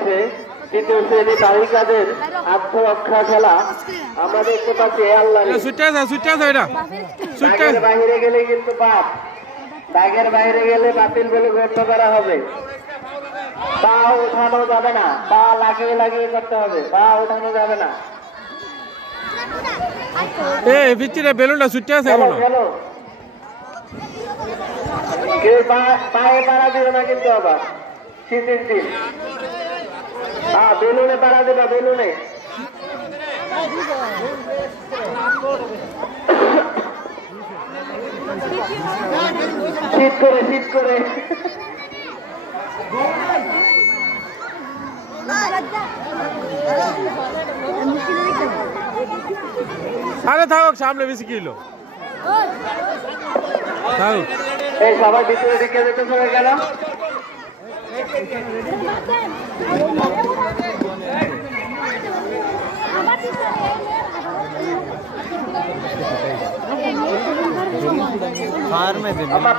হয়েছে তৃতীয় শ্রেণী বালিকাদের আত্মরক্ষা খেলা। আমরা দেখতে পাচ্ছি দাগের বাইরে গেলে কিন্তু বাদ, দাগের বাইরে গেলে বাতিল বলে গণ্য করা হবে। পা উঠানো যাবে না, পা লাগিয়ে লাগিয়ে করতে হবে, পা উঠানো যাবে না। বেলুনটা ছুটে আছে কেউ পায়ে পাড়া দিবে না কিন্তু আবার শীতের দিন। বেলুনে পাড়া দেবা, বেলুনে। শীত করে শীত করে আরে থাকুক, সামনে বেশি কিলো থাকুক। এই সবাই ভিতরে ঢুকে যেতে চলে গেল।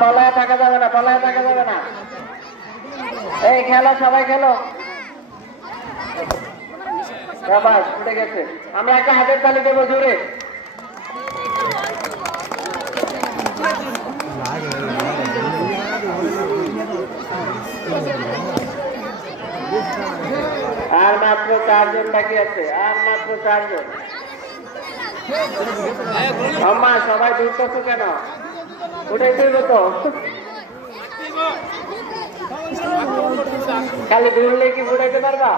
পলায় থাকা যাবে না, পলায় থাকা যাবে না। এই খেলো, সবাই খেলো। বাস উঠে গেছে। আমরা একটা হাতের তালি দেবো জোরে। আর মাত্র 4 জন বাকি আছে, আর মাত্র 4 জন। আম্মা সবাই দূর করছো কেন? ওটাই তুইব তো, খালি দৌড়লে কি ফুটাইতে পারবা?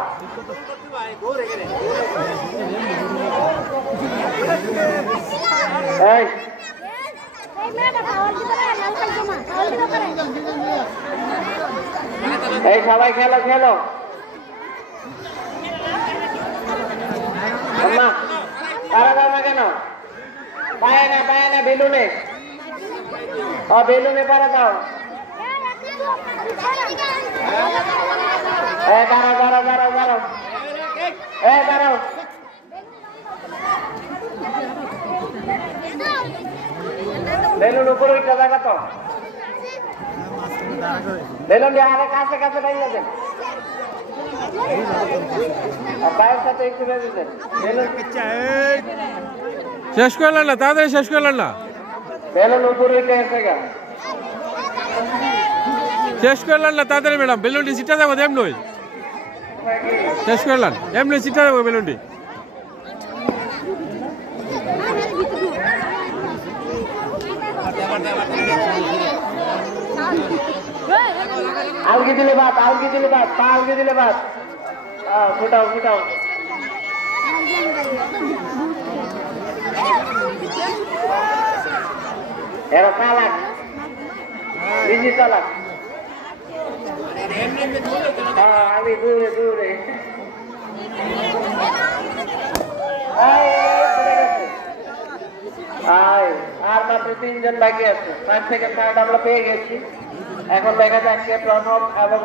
এই সবাই খেলো খেলো। আম্মা পারা দাও না কেন? পায় না, পায় না, বেলুনে। বেলুনে পারা দাও। দাঁড়াও দাঁড়াও দাঁড়াও দাঁড়াও, দাঁড়াও। বেলুন উপরে উঠে দেখা তো, বেলুন আরে কাছে কাছে দাঁড়িয়ে যাবেন, পায়ের সাথে একটু বেঁধে বেলুন। শেষ করলেন না, তাড়াতাড়ি শেষ করলেন না। বেলুন উপরে উঠে এসে গেল, শেষ করলেন না তাড়াতাড়ি ম্যাডাম। বেলুনটি চিটা যাবো এমনি, শেষ করলেন এমনি চিটা যাবো বেলুনটি। আলগি দিলে বাদ, আলগি দিলে বাদ, পা আলগি দিলে বাদ। ফুটাও ফুটাও। এরা চালাক, বেশি চালাক। আমি দূরে দূরে। আর মাত্র 3 জন বাকি আছে। 5 থেকে 3 আমরা পেয়ে গেছি। এখন দেখা যাচ্ছে প্রথম এবং